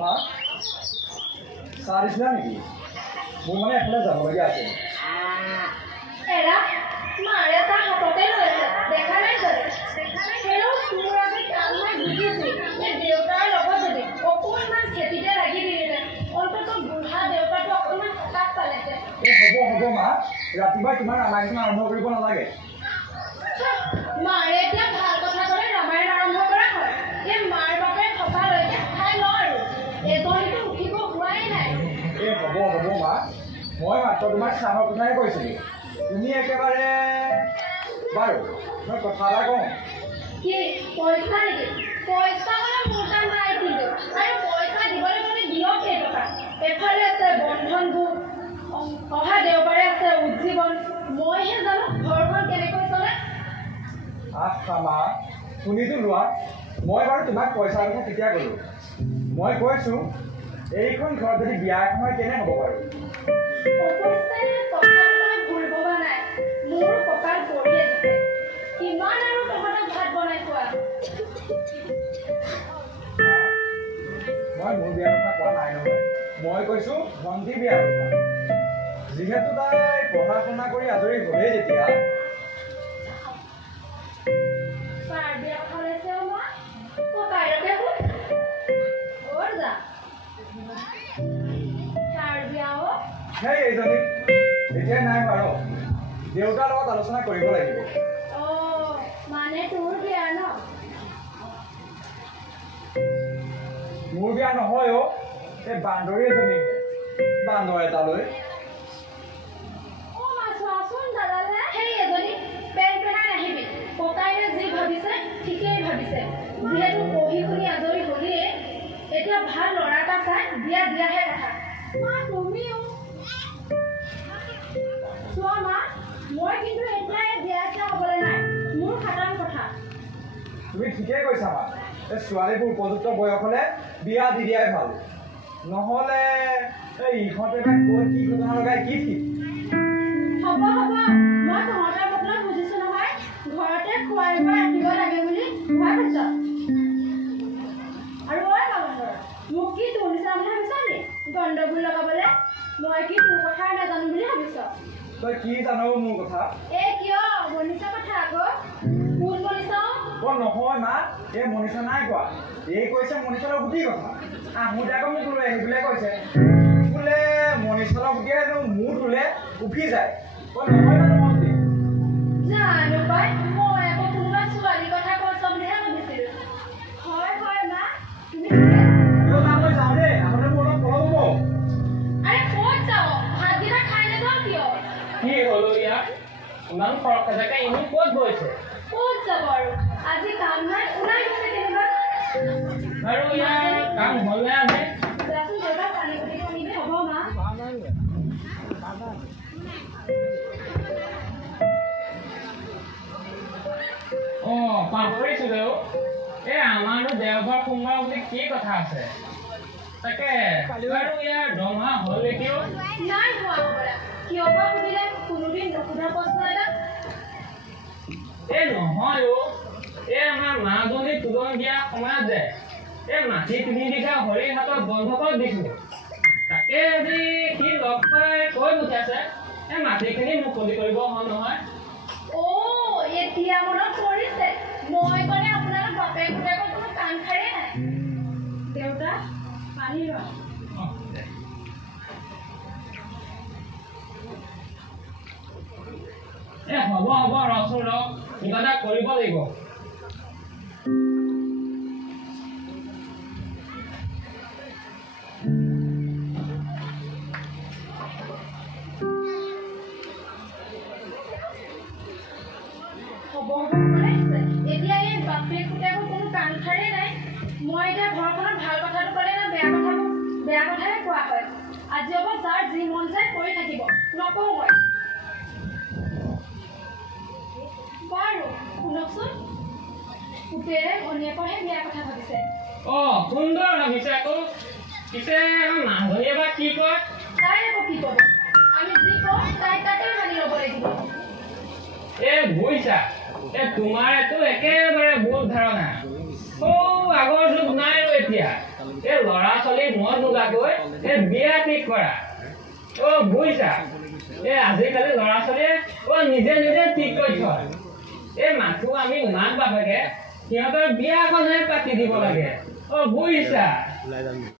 মা চাহ দিছিলা নেকি? মোৰ মানে এফালে যাবলগীয়া আছে। এৰা মাৰে তাৰ হাততে লৈছে দেখা নাই যদি হেৰৌ তোৰ আজি কাম নাই বুজিছি এই দেউতাৰ লগত যদি অকণমান খেতিতে লাগি দিলে অন্তত বুঢ়া দেউতাটো অকণমান সকাহ পালেছে। হ'ব মা, ৰাতিপুৱা কিমান ৰামায়ণ আৰম্ভ কৰিব নালাগে। মাৰে এতিয়া ভাল কথা ক'লে ৰামায়ণ আৰম্ভ কৰা হয়। এই মাৰ বাপে থকা লৈকে খাই ল আৰু এজনীতো উঠিব হোৱাই নাই। হ'ব মা, মই মাত্ৰ তোমাক চাহৰ কথাহে কৈছিলোঁ। তুমি একেবাৰে বাৰু মই কথা এটা কওঁ। কি পইচা নেকি? পইচা হ'লে মোৰ তাত নাই কিন্তু আৰু পইচা দিবলৈ মানে দিয়ক কেইটকা। এফালে আছে বন্ধন গোট, অহা দেওবাৰে আছে উজ্জীৱন। মইহে জানো ঘৰখন কেনেকৈ চলে। মা শুনিতো লোৱা। মই বাৰু তোমাক পইচাৰ কথা কেতিয়া ক'লোঁ? মই কৈছোঁ এইখন ঘৰত যদি বিয়া এখন হয় কেনে হ'ব বাৰু? অৱশ্যে কথাটো ভুল ভবা নাই। মোৰ কঁকাল পৰি আছে। কিমান আৰু তহঁতক ভাত বনাই খোৱা। মই মোৰ বিয়াৰ কথা কোৱা নাই নহয়। মই কৈছোঁ ভণ্টি বিয়াৰ কথা। যিহেতু তাই পঢ়া শুনা কৰি আজৰি হ'লেই যেতিয়া তাৰ বিয়া কথা ওলাইছে মই ককাইৰকে শুন অৰ যা তাৰ বিয়া সেই এইজনী এতিয়াই নাই বাৰু। দেউতাৰ লগত আলোচনা কৰিব লাগিব। মানে তোৰ বিয়া ন? মোৰ বিয়া নহয় অ', এই বান্দৰী এজনী বান্দৰ এটালৈ। চোৱাচোন দাদালে সেই এজনী পেন পেনাই নাহিবি। ককাইৰে যি ভাবিছে ঠিকেই ভাবিছে। যিহেতু পঢ়ি শুনি আজৰি হ'লিয়ে এতিয়া ভাল ল'ৰা এটা চাই বিয়া দিয়াহে কথা। মা তুমিও চোৱা মা, মই কিন্তু এতিয়া বিয়া চিয়া হ'বলৈ নাই। মোৰ খাটাং কথা। তুমি ঠিকেই কৈছা মা। এই ছোৱালীবোৰ উপযুক্ত বয়স হ'লে বিয়া দি দিয়াই ভাল। নহ'লে এই ইহঁতে ক'ত কি ঘটনা লগাই কি ঠিক। হ'ব মই তহঁতৰ বদলত বুজিছোঁ নহয়। ঘৰতে খুৱাই বোৱাই ৰাখিব লাগে বুলি ভাবিছ। আৰু বাবন্দৰ মোক কি তোৰ নিচিনা বুলি ভাবিছ নি গণ্ডগোল লগাবলৈ? মই কি তোৰ কথা নাজানো বুলি ভাবিছ? তই কি জানো মোৰ কথা? কিয় মনিষা কথা আকৌ? কোন মনিষা? নহয় মা, এই মনিষা নাই কোৱা। এই কৈছে মনিষাৰ গুটি কথা। আহোঁতে আকৌ মোক লৈ আহিবলৈ কৈছে। বোলে মনিষাৰ গুটি হেনো মূৰ ধুলে উঠি যায়। নহয় মন্ত্ৰী জানো পাই, মই আকৌ কোনোবা ছোৱালীৰ কথা কৈছ বুলিহে ভাবিছিলোঁ। হয় মা, তুমি মই যাওঁ দেই, আগতে মোৰ অলপ পলম হ'ব। আৰে ক'ত যাওঁ? ভাতকেইটা খাই নাযাওঁ কিয়? কি হলো ইয়াৰ ইমান খৰখেদাকে ইমান ক'ত গৈছে? ক'ত যাব আৰু আজি কাম নাই ওলাই গৈছে কেনিবা। আৰু ইয়াৰ কাম হ'লে আজি যাচোন দেউতাক পানী বটলটো আনিবি। হ'ব মা। পাহৰিছিলোঁ। এই আমাৰো দেওবাৰ সোমবাৰ বুলি কি কথা আছে? তাকে আৰু ইয়াৰ দৰমহা হ'ল নেকিও? নাই হোৱা হ'বলা। কিয় বা সুধিলে কোনোদিন নুসুধা প্ৰশ্ন এটা। এই নহয় এই আমাৰ মাজনী তুলন দিয়া সময়ত যে এই মাটি 3 বিঘা হৰিৰ হাতত বন্ধকত দিছিলোঁ। তাকে আজি সি লগ পাই কৈ পঠিয়াইছে এই মাটিখিনি মুকলি কৰিব হ'ল নহয়। এতিয়া মনত পৰিছে। মই ক'লে আপোনালোক বাপেক পুতেকৰ কোনো কাণ খাৰেই নাই। দেউতা পানী লোৱা। হ'ব ৰচোন ৰ কিবা এটা কৰিব লাগিব। এতিয়া এই বাপেক পুতেকৰ কোনো কাণ খাৰেই নাই। মই এতিয়া ঘৰখনত ভাল কথাটো ক'লে না বেয়া কথাহে কোৱা হয়। আজি হ'ব যাৰ যি মন যায় কৰি থাকিব, নকওঁ মই। বাৰু শুনকচোন, পুতেৰে ভনীয়েকৰহে বিয়াৰ কথা ভাবিছে। সুন্দৰ ভাবিছে আকৌ। পিছে মানুহজনীয়ে বা কি কয়? তাই আকৌ কি ক'ব? আমি যি কওঁ তাই তাকে মানি ল'ব লাগিব। বুজিছা, তোমাৰ এইটো একেবাৰে ভুল ধাৰণা। আগৰ যুগ নাই আৰু এতিয়া। এই ল'ৰা ছোৱালী মন নোলাকৈ এই বিয়া ঠিক কৰা বুজিছা এই আজিকালি ল'ৰা ছোৱালীয়ে নিজে নিজে ঠিক কৰি থয় এই মাথো আমি মাক বাপেকে সিহঁতৰ বিয়াখনহে পাতি দিব লাগে বুজিছা